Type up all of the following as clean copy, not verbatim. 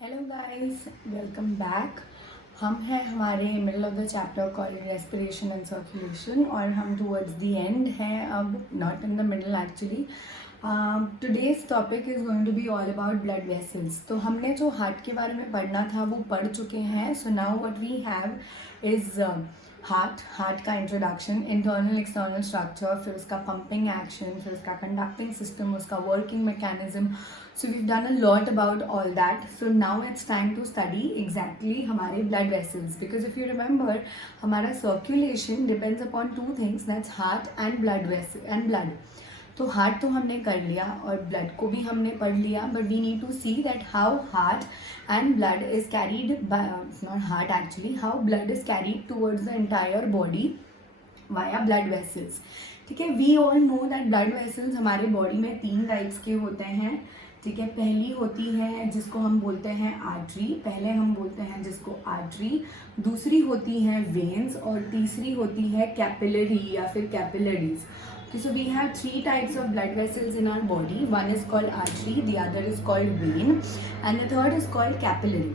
Hello guys, welcome back. हम हैं हमारे middle of the chapter called respiration and circulation और हम टुवर्ड्स द एंड हैं अब, not in the middle actually. Today's topic is going to be all about blood vessels. तो हमने जो हार्ट के बारे में पढ़ना था वो पढ़ चुके हैं। So now what we have is heart का इंट्रोडक्शन, इंटरनल एक्सटर्नल स्ट्रक्चर, फिर उसका पंपिंग एक्शन, फिर उसका कंडक्टिंग सिस्टम, उसका working mechanism. So we've done a lot about all that. So now it's time to study exactly हमारे blood vessels, because if you remember हमारा circulation depends upon two things, that's heart and blood vessel and blood. तो heart तो हमने कर लिया और blood को भी हमने पढ़ लिया, but we need to see that how heart and blood is carried by, not heart actually, how blood is carried towards the entire body via blood vessels. ठीक है, we all know that blood vessels हमारे body में 3 types के होते हैं. ठीक है, पहली होती है जिसको हम बोलते हैं आर्टरी, पहले हम बोलते हैं जिसको आर्टरी, दूसरी होती है वेन्स और तीसरी होती है कैपिलरी या फिर capillaries. So we have 3 types of blood vessels in our body. One is called artery, the other is called vein, and the third is called capillary.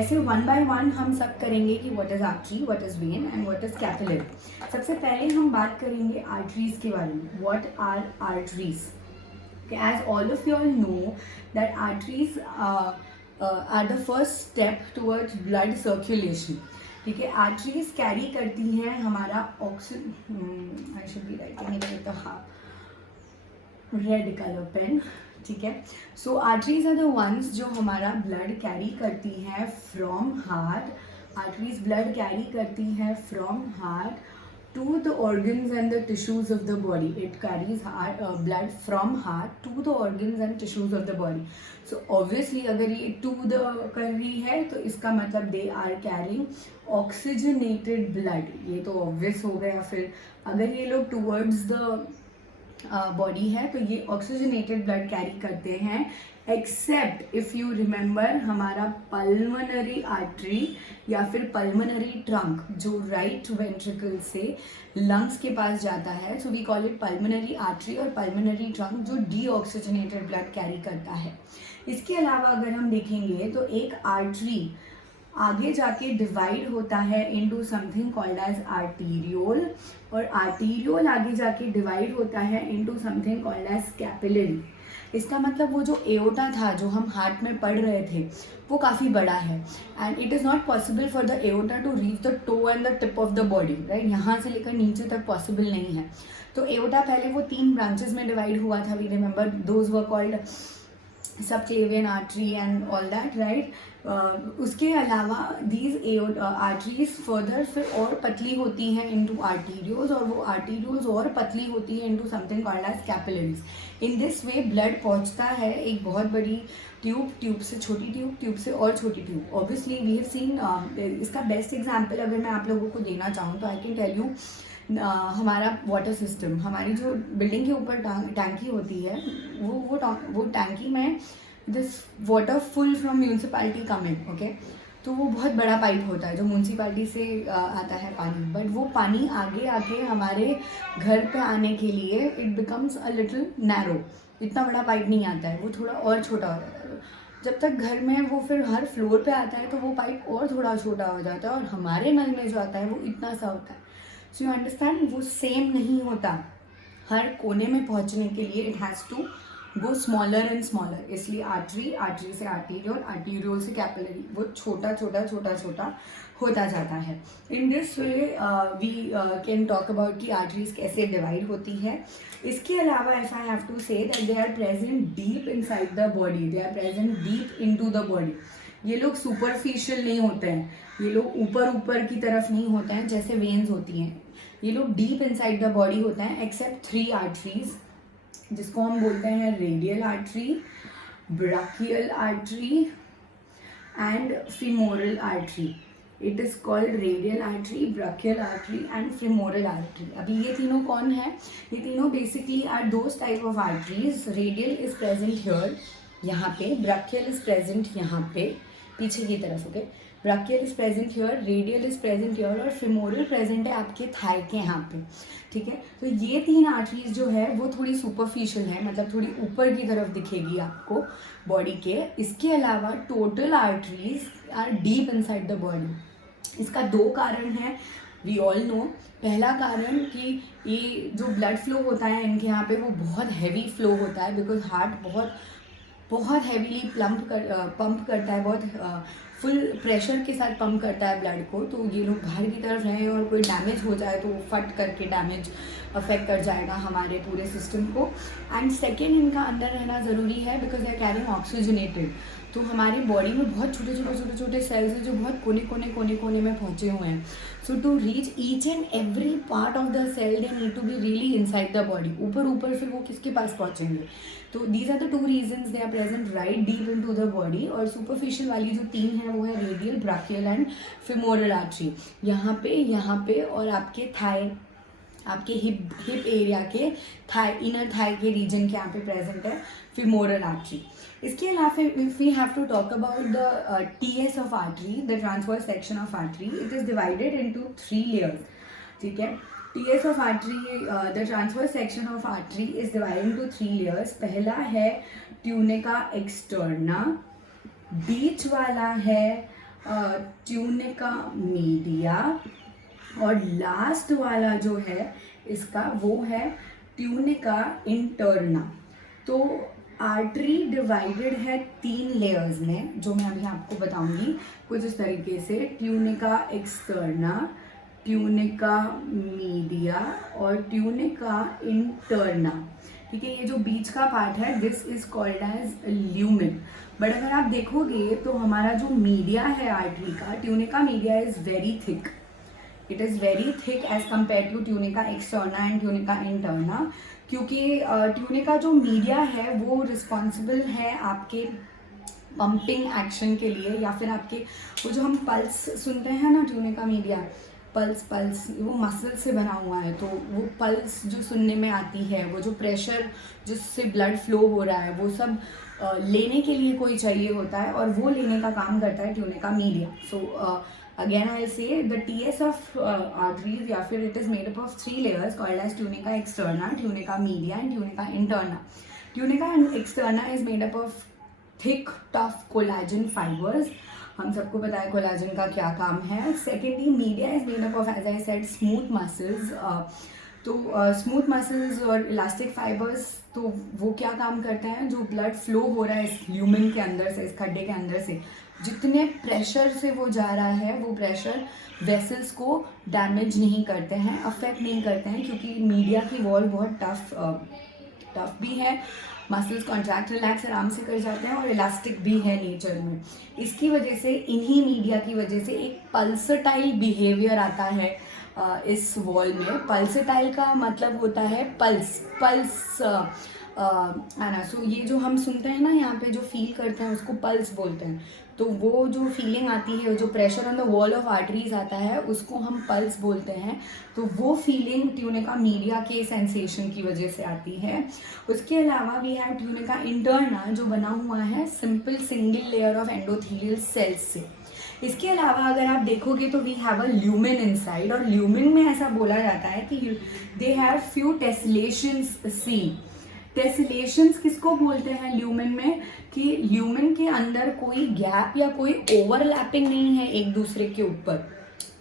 ऐसे one by one हम सब करेंगे कि what is artery, what is vein and what is capillary. सबसे पहले हम बात करेंगे arteries के बारे में. What are arteries? Okay, as all of you all know that arteries are the first step towards blood circulation. ठीक है, आर्टरीज कैरी करती हैं हमारा oxygen. I should be writing it with the red colour pen. ठीक है, so arteries are the ones जो हमारा blood carry करती है from heart. Arteries blood carry करती है from heart to the organs and the tissues of the body. It carries blood from heart to the organs and tissues of the body. So obviously अगर ये to the कर रही है तो इसका मतलब they are carrying oxygenated blood. ये तो obvious हो गया. फिर अगर ये लोग towards the बॉडी है तो ये ऑक्सीजनेटेड ब्लड कैरी करते हैं, एक्सेप्ट इफ यू रिमेंबर हमारा पल्मोनरी आर्टरी या फिर पल्मोनरी ट्रंक जो राइट वेंट्रिकल से लंग्स के पास जाता है. So we call it pulmonary artery और पल्मोनरी ट्रंक जो डीऑक्सीजनेटेड ब्लड कैरी करता है. इसके अलावा अगर हम देखेंगे तो एक आर्टरी आगे जाके डिवाइड होता है into something called as arteriole और आर्टीरियोल आगे जाके डिवाइड होता है into something called as capillary. इसका मतलब वो जो एओटा था जो हम हार्ट में पढ़ रहे थे वो काफ़ी बड़ा है and it is not possible for the aorta to reach the toe and the tip of the body. Right, यहाँ से लेकर नीचे तक पॉसिबल नहीं है. तो एओटा पहले वो 3 ब्रांचेस में डिवाइड हुआ था. We remember those were called subclavian artery and all that, right? उसके अलावा these arteries further फिर और पतली होती हैं into arterioles और वो arterioles और पतली होती है into something called as capillaries. In this way blood पहुँचता है एक बहुत बड़ी ट्यूब से छोटी ट्यूब से और छोटी tube. Obviously we have seen इसका बेस्ट एग्जाम्पल अगर मैं आप लोगों को देना चाहूँ तो आई कैन टेल यू हमारा वाटर सिस्टम, हमारी जो बिल्डिंग के ऊपर टैंकी होती है वो टैंकी में this water full from municipality coming. Okay, तो वो बहुत बड़ा पाइप होता है जो म्यूनसिपैलिटी से आता है पानी, बट वो पानी आगे आके हमारे घर पे आने के लिए it becomes a little narrow. इतना बड़ा पाइप नहीं आता है, वो थोड़ा और छोटा हो जाता है. जब तक घर में वो फिर हर फ्लोर पे आता है तो वो पाइप और थोड़ा छोटा हो जाता है और हमारे नल में जो आता है वो इतना सा होता है. सो यू अंडरस्टैंड, वो सेम नहीं होता. हर कोने में पहुंचने के लिए it has to go smaller and smaller. इसलिए आर्टरी से आर्टीरियोल, आर्टीरियोल से कैपिलरी, वो छोटा छोटा होता जाता है. In this way we can talk about कि आर्टरीज कैसे डिवाइड होती है. इसके अलावा if I have to say that they are present deep inside the body, they are present deep into the body. ये लोग सुपरफिशियल नहीं होते हैं, ये लोग ऊपर की तरफ नहीं होते हैं जैसे वेन्स होती हैं. ये लोग डीप इनसाइड द बॉडी होते हैं एक्सेप्ट 3 आर्टरीज जिसको हम बोलते हैं radial artery, brachial artery and femoral artery. It is called radial artery, brachial artery and femoral artery. अभी ये तीनों कौन है? ये तीनों basically are those type of arteries. Radial is present here, यहाँ पे. ब्राकियल इज प्रेजेंट यहाँ पे पीछे की तरफ. Okay, brachial is present here, radial is present here और फेमोरल प्रेजेंट है आपके थाई के यहाँ पे, ठीक है। तो ये 3 आर्टरीज जो है वो थोड़ी सुपरफिशियल है, मतलब थोड़ी ऊपर की तरफ दिखेगी आपको बॉडी के। इसके अलावा total arteries are deep inside the body. इसका 2 कारण है, वी ऑल नो। पहला कारण कि ये जो ब्लड फ्लो होता है इनके यहाँ पे वो बहुत हैवी फ्लो होता है, बिकॉज हार्ट बहुत हैवीली पंप करता है, बहुत फुल प्रेशर के साथ पंप करता है ब्लड को। तो ये लोग बाहर की तरफ रहें और कोई डैमेज हो जाए तो फट करके डैमेज अफेक्ट कर जाएगा हमारे पूरे सिस्टम को। एंड सेकेंड, इनका अंदर रहना ज़रूरी है because they are carrying oxygenated. तो हमारी बॉडी में बहुत छोटे सेल्स हैं जो बहुत कोने में पहुँचे हुए हैं। So to reach each and every part of the cell they need to be really inside the body. ऊपर फिर वो किसके पास पहुँचेंगे? तो these are the 2 reasons they are present right deep into the body. और superficial वाली जो 3 है वो है radial, brachial and femoral artery. यहाँ पे और आपके थाई, आपके हिप एरिया के थाई, इनर थाई के रीजन के यहाँ पे प्रेजेंट है फेमोरल आर्टरी। इसके अलावा if we have to talk about the TS of artery, the transverse section of artery, it is divided into 3 layers, ठीक है। TS of artery, the transverse section of artery is divided into 3 layers. पहला है tunica externa, बीच वाला है tunica media और last वाला जो है इसका वो है ट्यूनिका इंटरना। तो आर्टरी डिवाइडेड है 3 लेयर्स में, जो मैं अभी आपको बताऊंगी कुछ इस तरीके से। ट्यूनिका एक्सटर्ना, ट्यूनिका मीडिया और ट्यूनिका इंटरना, ठीक है। ये जो बीच का पार्ट है this is called as lumen. But अगर आप देखोगे तो हमारा जो मीडिया है आर्टरी का, tunica media is very thick, it is very thick as compare to tunica externa and tunica interna, क्योंकि ट्यूनिका जो मीडिया है वो रिस्पॉन्सिबल है आपके पंपिंग एक्शन के लिए, या फिर आपके वो जो हम पल्स सुनते हैं ना, ट्यूनिका मीडिया पल्स वो मसल से बना हुआ है। तो वो पल्स जो सुनने में आती है, वो जो प्रेशर जिससे ब्लड फ्लो हो रहा है, वो सब लेने के लिए कोई चाहिए होता है और वो लेने का काम करता है tunica media. So again I say the TS of arteries, या फिर it is made up of 3 layers called as tunica externa, tunica media and tunica interna. Tunica externa is made up of thick tough collagen fibres. हम सबको पता है collagen का क्या काम है। Secondly, media is made up of as I said smooth muscles. तो smooth muscles और इलास्टिक फाइबर्स, तो वो क्या काम करते हैं? जो ब्लड फ्लो हो रहा है इस ल्यूमेन के अंदर से, इस खड्डे के अंदर से, जितने प्रेशर से वो जा रहा है वो प्रेशर वेसल्स को डैमेज नहीं करते हैं, अफेक्ट नहीं करते हैं, क्योंकि मीडिया की वॉल बहुत टफ भी है। मसल्स कॉन्ट्रैक्ट रिलैक्स आराम से कर जाते हैं और इलास्टिक भी है नेचर में। इसकी वजह से, इन्हीं मीडिया की वजह से एक पल्सटाइल बिहेवियर आता है इस वॉल में। पल्सटाइल का मतलब होता है पल्स आना। सो ये जो हम सुनते हैं ना यहाँ पे, जो फील करते हैं उसको पल्स बोलते हैं। तो वो जो फीलिंग आती है, जो pressure on the wall of arteries आता है, उसको हम पल्स बोलते हैं। तो वो फीलिंग ट्यूनिका मीडिया के सेंसेशन की वजह से आती है। उसके अलावा वी हैव ट्यूनिका इंटरना, जो बना हुआ है simple single layer of endothelial cells से। इसके अलावा अगर आप देखोगे तो we have a lumen inside, और ल्यूमेन में ऐसा बोला जाता है कि they have few tessellations seen. Tessellations किसको बोलते हैं ल्यूमेन में? कि ल्यूमेन के अंदर कोई गैप या कोई ओवरलैपिंग नहीं है एक दूसरे के ऊपर।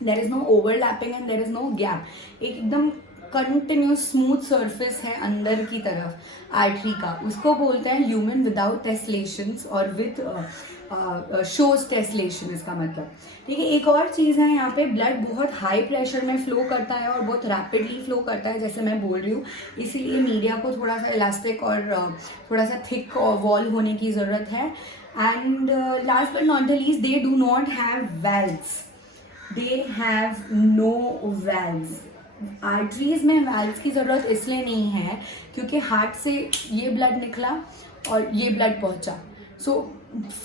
There is no overlapping and there is no gap. एकदम कंटिन्यूस स्मूथ सरफेस है अंदर की तरफ आर्टरी का, उसको बोलते हैं ल्यूमेन विदाउट टेसलेशंस और विथ शोज टेसलेशन, इसका मतलब। ठीक है, एक और चीज़ है, यहाँ पे ब्लड बहुत हाई प्रेशर में फ्लो करता है और बहुत रैपिडली फ्लो करता है, जैसे मैं बोल रही हूँ। इसीलिए मीडिया को थोड़ा सा इलास्टिक और थोड़ा सा थिक वॉल होने की ज़रूरत है। And last but not the least, they do not have valves, they have no valves. Arteries में वेल्व्स की ज़रूरत इसलिए नहीं है क्योंकि हार्ट से ये ब्लड निकला और ये ब्लड पहुँचा। सो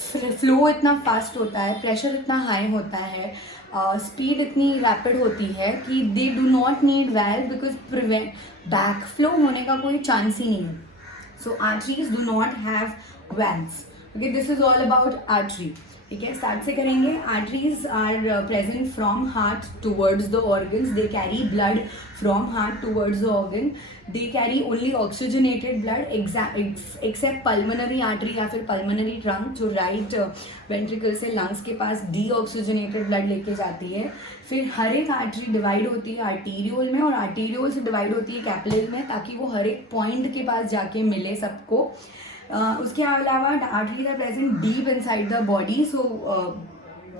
फ्लो इतना फास्ट होता है, प्रेशर इतना हाई होता है, स्पीड इतनी रैपिड होती है कि they do not need valve, because prevent back flow होने का कोई चांस ही नहीं है। So arteries do not have valves. Okay, this is all about artery. ठीक है, स्टार्ट से करेंगे. Arteries are present from heart towards the organs. They carry blood from heart towards the organ. They carry only oxygenated blood except pulmonary artery या फिर pulmonary trunk, जो right ventricle से lungs के पास deoxygenated blood लेके जाती है. फिर हर एक आर्टरी डिवाइड होती है आर्टीरियोल में, और आर्टीरियोल से डिवाइड होती है कैपिलरी में, ताकि वो हर एक पॉइंट के पास जाके मिले सबको. उसके अलावा arteries are present deep inside the body, so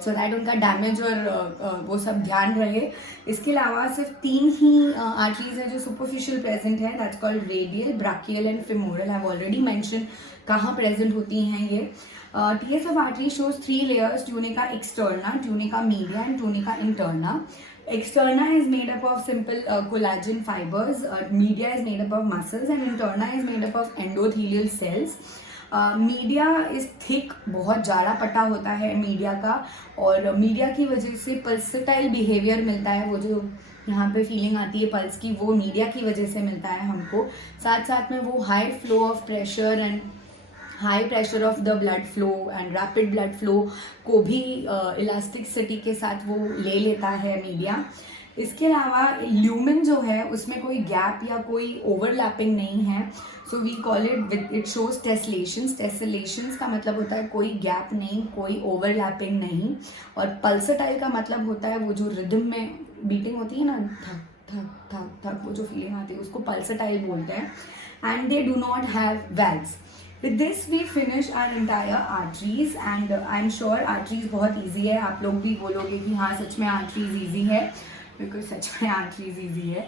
that उनका डैमेज और वो सब ध्यान रहे. इसके अलावा सिर्फ 3 ही आर्टरीज हैं जो सुपरफिशियल प्रेजेंट है. That's called radial, brachial and femoral. I have already mention कहाँ प्रेजेंट होती हैं ये. TS of artery shows 3 layers: tunica externa, tunica media and tunica interna. Externa is made up of simple collagen fibers, media is made up of muscles and interna is made up of endothelial cells. Media is thick, बहुत जाड़ा पट्टा होता है media का, और media की वजह से पल्सेटाइल बिहेवियर मिलता है. वो जो यहाँ पे फीलिंग आती है पल्स की, वो मीडिया की वजह से मिलता है हमको. साथ साथ में वो high flow of pressure and high pressure of the blood flow and rapid blood flow को भी इलास्टिसिटी के साथ वो ले लेता है मीडिया. इसके अलावा ल्यूमेन जो है उसमें कोई गैप या कोई ओवरलैपिंग नहीं है. So we call it shows tessellations. Tessellations का मतलब होता है कोई गैप नहीं, कोई ओवरलैपिंग नहीं. और पल्सेटाइल का मतलब होता है वो जो रिदम में बीटिंग होती है ना, थक थक थक थक, वो जो फीलिंग आती है उसको पल्सेटाइल बोलते हैं. And they do not have valves. With this we finish our entire arteries and I'm sure arteries बहुत easy है. आप लोग भी बोलोगे कि हाँ सच में arteries easy है, because सच में arteries easy है.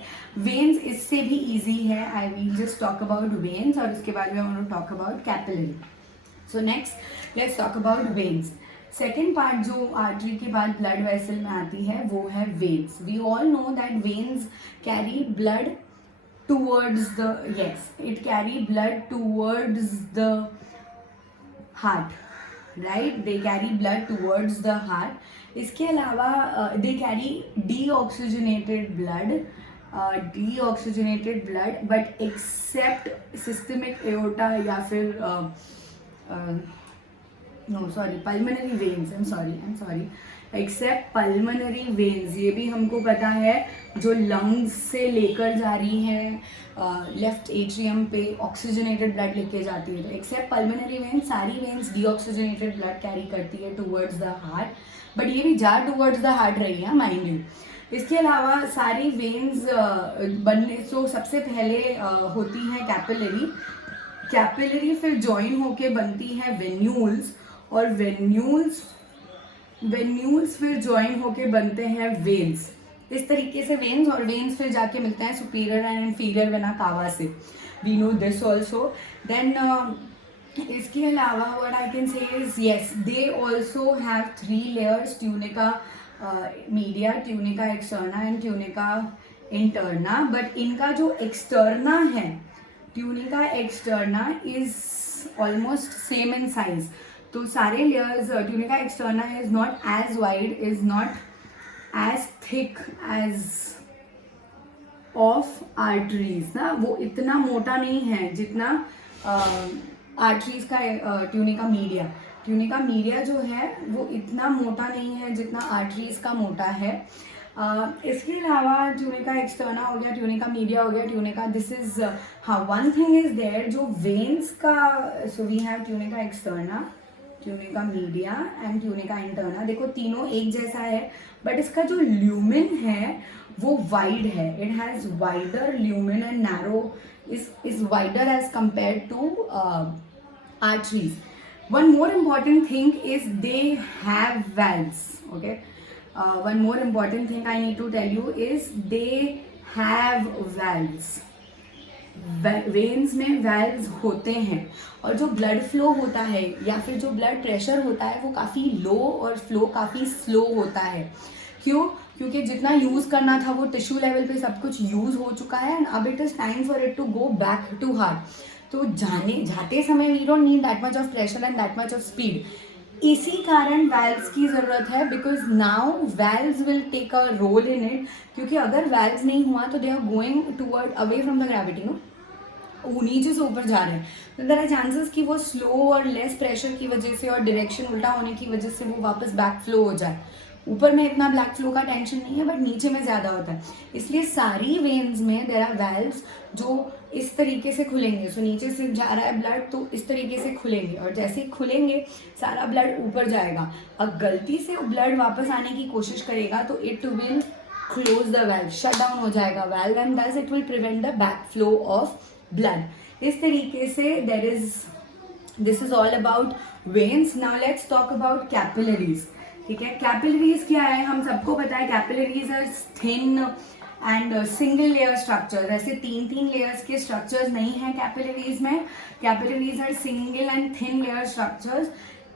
Veins इससे भी easy है. I will just talk about veins और उसके बाद में I want to talk about capillary. So next let's talk about veins. Second part जो आर्टरी के बाद ब्लड वेसल में आती है वो है veins. We all know that veins carry blood towards the, yes, it carry blood towards the heart, right? They carry blood towards the heart. इसके अलावा they carry deoxygenated blood, but except systemic aorta या फिर pulmonary veins. I'm sorry. Accept pulmonary veins, ये भी हमको पता है, जो लंग्स से लेकर जा रही है लेफ्ट एट्रियम पे ऑक्सीजनेटेड ब्लड लेके जाती है. तो एक्सेप्ट पल्मोनरी वेन्स, सारी वेन्स डीऑक्सीजनेटेड ब्लड कैरी करती है टूवर्ड्स द हार्ट. बट ये भी जा टूवर्ड्स द हार्ट रही है, माइंड यू. इसके अलावा सारी वेन्स बनने तो सबसे पहले होती हैं कैपिलरी. कैपिलरी फिर ज्वाइन होके बनती है वेन्यूल्स, और वेन्यूल्स फिर ज्वाइन होके बनते हैं वेन्स. इस तरीके से वेन्स और वेन्स फिर जाके मिलते हैं superior and inferior vena cava से. We know this also. Then इसके अलावा what I can say is, yes, they also have 3 layers: tunica media, tunica externa and tunica interna. But इनका जो एक्सटर्ना है, tunica externa is almost same in size. तो सारे layers, tunica externa is not as wide, is not as thick as of arteries ना. वो इतना मोटा नहीं है जितना आर्टरीज का ट्यूनिका मीडिया जो है वो इतना मोटा नहीं है जितना आर्टरीज का मोटा है. इसके अलावा ट्यूनिका एक्सटर्ना हो गया, ट्यूनिका मीडिया हो गया, ट्यूनिका, दिस इज हाँ वन थिंग इज देयर जो वेन्स का. So we have tunica externa, tunica media and tunica interna. देखो तीनों एक जैसा है, बट इसका जो ल्यूमेन है वो वाइड है. It has wider lumen and narrow is wider as compared to arteries. One more important thing is they have valves. Okay, one more important thing I need to tell you is they have valves. Veins में valves होते हैं, और जो blood flow होता है या फिर जो ब्लड प्रेशर होता है वो काफ़ी लो और फ्लो काफ़ी स्लो होता है. क्यों? क्योंकि जितना यूज़ करना था वो टिश्यू लेवल पे सब कुछ यूज़ हो चुका है, एंड अब it is time for it to go back to heart. तो जाते समय we don't need that much of pressure and that much of speed. इसी कारण वैल्व्स की ज़रूरत है, because now valves will take a role in it. क्योंकि अगर वैल्व्स नहीं हुआ तो they are going toward away from the gravity. No, वो नीचे से ऊपर जा रहे हैं, तो देयर आर चांसेस कि वो स्लो और लेस प्रेशर की वजह से और डायरेक्शन उल्टा होने की वजह से वो वापस बैक फ्लो हो जाए। ऊपर में इतना ब्लैक फ्लो का टेंशन नहीं है, बट नीचे में ज़्यादा होता है। इसलिए सारी वेन्स में देयर आर वैल्व्स जो इस तरीके से खुलेंगे। सो नीचे से जा रहा है ब्लड तो इस तरीके से खुलेंगे, और जैसे ही खुलेंगे सारा ब्लड ऊपर जाएगा। अब गलती से ब्लड वापस आने की कोशिश करेगा तो it will close the valve, shut down हो जाएगा valve, and thus it will prevent the back flow of blood. इस तरीके से this is all about veins. Now let's talk about capillaries. ठीक है, कैपिलरीज क्या है, हम सबको पता है capillaries are thin and single layer structure. ऐसे तीन तीन लेयर्स के स्ट्रक्चर्स नहीं है कैपिलरीज में। Capillaries are single and thin layer structures.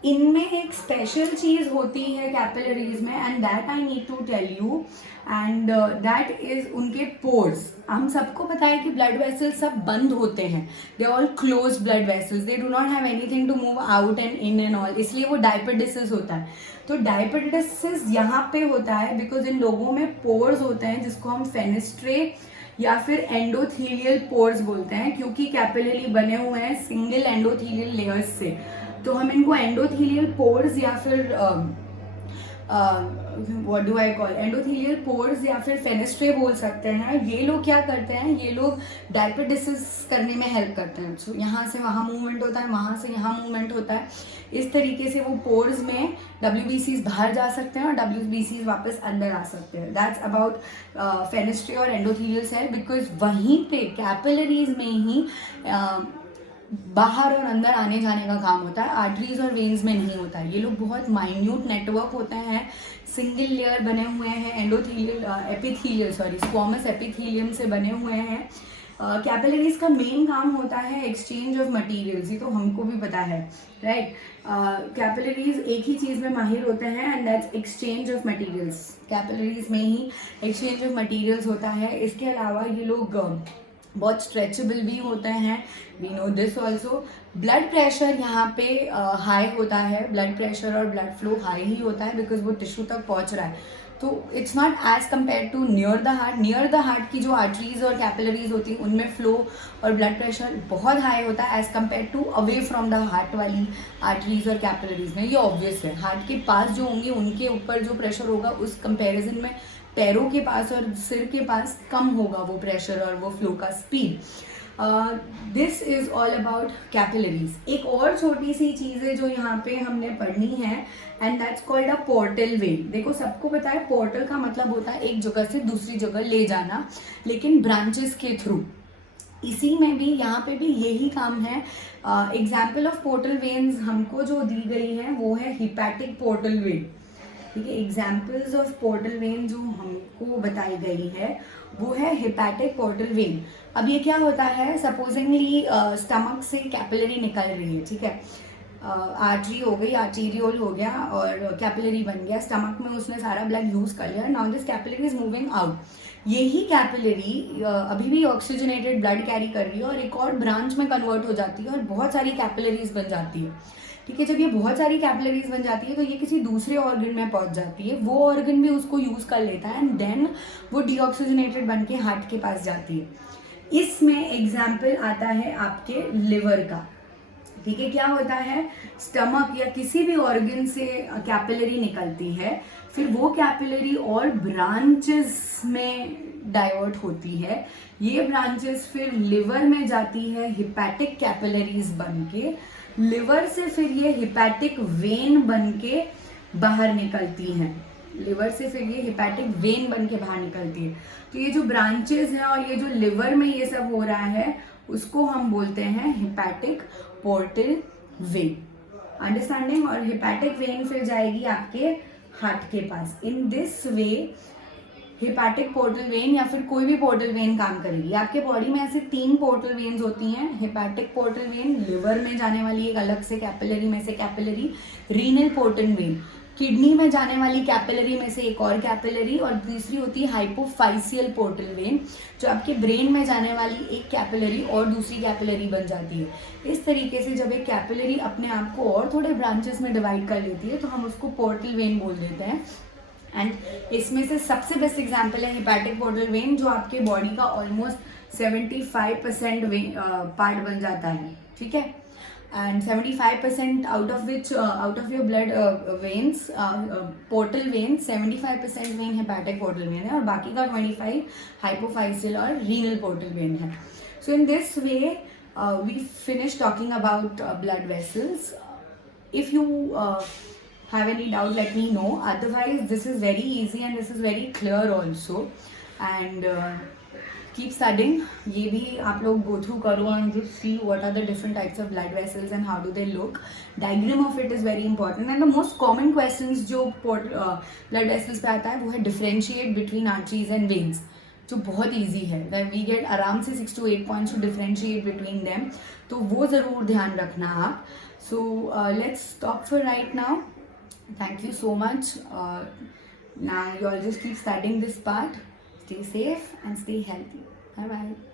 इनमें एक स्पेशल चीज होती है कैपिलरीज में, and that I need to tell you, and that is उनके पोर्स। हम सबको पता है कि ब्लड वेसल्स सब बंद होते हैं, they all close blood vessels, they do not have anything to move out and in and all, इसलिए वो डायपेटिसिस होता है। तो डायपेटिसिस यहाँ पे होता है बिकॉज इन लोगों में पोर्स होते हैं जिसको हम फेनेस्ट्रे या फिर एंडोथीलियल पोर्स बोलते हैं, क्योंकि कैपिलरी बने हुए हैं सिंगल एंडोथीलियल लेयर्स से, तो हम इनको एंडोथीलियल पोर्स या फिर what do I call endothelial pores या फिर फेनेस्ट्रे बोल सकते हैं। ये लोग क्या करते हैं, ये लोग डायपेटिसिस करने में हेल्प करते हैं। सो यहाँ से वहाँ मूवमेंट होता है, वहाँ से यहाँ मूवमेंट होता है। इस तरीके से वो पोर्स में WBCs बाहर जा सकते हैं और WBCs वापस अंदर आ सकते हैं। दैट्स अबाउट फेनेस्ट्रे और एंडोथीलियल सेल, बिकॉज वहीं पे कैपिलरीज में ही बाहर और अंदर आने जाने का काम होता है, आर्टरीज और वेन्स में नहीं होता है। ये लोग बहुत माइन्यूट नेटवर्क होते हैं, सिंगल लेयर बने हुए हैं, एंडोथीलियल स्क्वामस एपिथीलियम से बने हुए हैं। कैपिलरीज का मेन काम होता है एक्सचेंज ऑफ मटेरियल्स, ये तो हमको भी पता है, राइट। कैपिलरीज एक ही चीज़ में माहिर होते हैं, and that's exchange of materials. Capillaries में ही एक्सचेंज ऑफ मटेरियल्स होता है। इसके अलावा ये लोग बहुत स्ट्रेचेबल भी होते हैं, we know this also. Blood pressure यहाँ पे हाई होता है, ब्लड प्रेशर और ब्लड फ्लो हाई ही होता है बिकॉज वो टिश्यू तक पहुँच रहा है। तो it's not as compare to near the heart. Near the heart की जो आर्टरीज और कैपिलरीज होती हैं उनमें फ्लो और ब्लड प्रेशर बहुत हाई होता है as compare to away from the heart वाली आर्टरीज और कैपिलरीज में। ये ऑब्वियस है, हार्ट के पास जो होंगे उनके ऊपर जो प्रेशर होगा उस कंपैरिजन में पैरों के पास और सिर के पास कम होगा वो प्रेशर और वो फ्लो का speed. This is all about capillaries. एक और छोटी सी चीज़ है जो यहाँ पे हमने पढ़नी है, and that's called a portal vein. देखो सबको पता है पोर्टल का मतलब होता है एक जगह से दूसरी जगह ले जाना, लेकिन ब्रांचेस के थ्रू। इसी में भी यहाँ पे भी यही काम है। एग्जाम्पल ऑफ पोर्टल वेन्स हमको जो दी गई है वो है हिपैटिक पोर्टल वेन। ठीक है, एग्जाम्पल्स ऑफ पोर्टल वेन जो हमको बताई गई है वो है हिपैटिक पोर्टल वेन। अब ये क्या होता है, सपोजिंगली स्टमक से कैपिलरी निकल रही है, ठीक है, आर्टरी हो गई, आर्टीरियोल हो गया और कैपिलरी बन गया, स्टमक में उसने सारा ब्लड यूज कर लिया, now this capillary is moving out. यही कैपिलरी अभी भी ऑक्सीजनेटेड ब्लड कैरी कर रही है और एक और ब्रांच में कन्वर्ट हो जाती है और बहुत सारी कैपिलरीज बन जाती है। ठीक है, जब ये बहुत सारी कैपिलरीज बन जाती है तो ये किसी दूसरे ऑर्गन में पहुंच जाती है, वो ऑर्गन भी उसको यूज कर लेता है, एंड देन वो डीऑक्सीजनेटेड बन के हार्ट के पास जाती है। इसमें एग्जाम्पल आता है आपके लिवर का। ठीक है, क्या होता है, स्टमक या किसी भी ऑर्गन से कैपिलरी निकलती है, फिर वो कैपिलरी और ब्रांचेस में डाइवर्ट होती है। ये ब्रांचेस फिर लिवर में जाती है हिपैटिक कैपिलरीज बन के, लिवर से फिर ये हिपैटिक वेन बन के बाहर निकलती हैं, लिवर से फिर ये हिपैटिक वेन बन के बाहर निकलती है। तो ये जो ब्रांचेस हैं और ये जो लिवर में ये सब हो रहा है उसको हम बोलते हैं हिपैटिक पोर्टल वेन। अंडरस्टैंडिंग। और हिपैटिक वेन फिर जाएगी आपके हार्ट के पास। In this way hepatic portal vein या फिर कोई भी पोर्टल वेन काम करेगी। आपके बॉडी में ऐसे 3 पोर्टल वेन्स होती हैं, हिपैटिक पोर्टल वेन, लिवर में जाने वाली एक अलग से कैपिलरी में से capillary, renal portal when, kidney में जाने वाली कैपिलरी में से एक और कैपिलरी, और तीसरी होती है हाइपोफाइसियल पोर्टल वेन जो आपके ब्रेन में जाने वाली एक कैपिलरी और दूसरी कैपिलरी बन जाती है। इस तरीके से जब एक कैपिलरी अपने आप को और थोड़े ब्रांचेस में डिवाइड कर लेती है तो हम उसको पोर्टल वेन बोल देते हैं। एंड इसमें से सबसे बेस्ट एग्जाम्पल है हेपेटिक पोर्टल वेन, जो आपके बॉडी का ऑलमोस्ट 75% पार्ट बन जाता है, ठीक है। And 75% out of your blood veins, portal veins, 75% when hepatic portal vein है और बाकी का 25 हाइपोफाइसिल और रीनल पोर्टल वेन है। So in this way we finish talking about blood vessels. If you have any doubt, let me know. Otherwise, this is very easy and this is very clear also. And keep studying. ये भी आप लोग go through करो and just see what are the different types of blood vessels and how do they look. Diagram of it is very important. And the most common questions जो blood vessels पे आता है वो है differentiate between arteries and veins, जो बहुत easy है. That we get आराम से 6 to 8 points to differentiate between them. तो वो ज़रूर ध्यान रखना आप. So let's stop for right now. Thank you so much. Now you all just keep studying this part. Stay safe and stay healthy. Bye bye.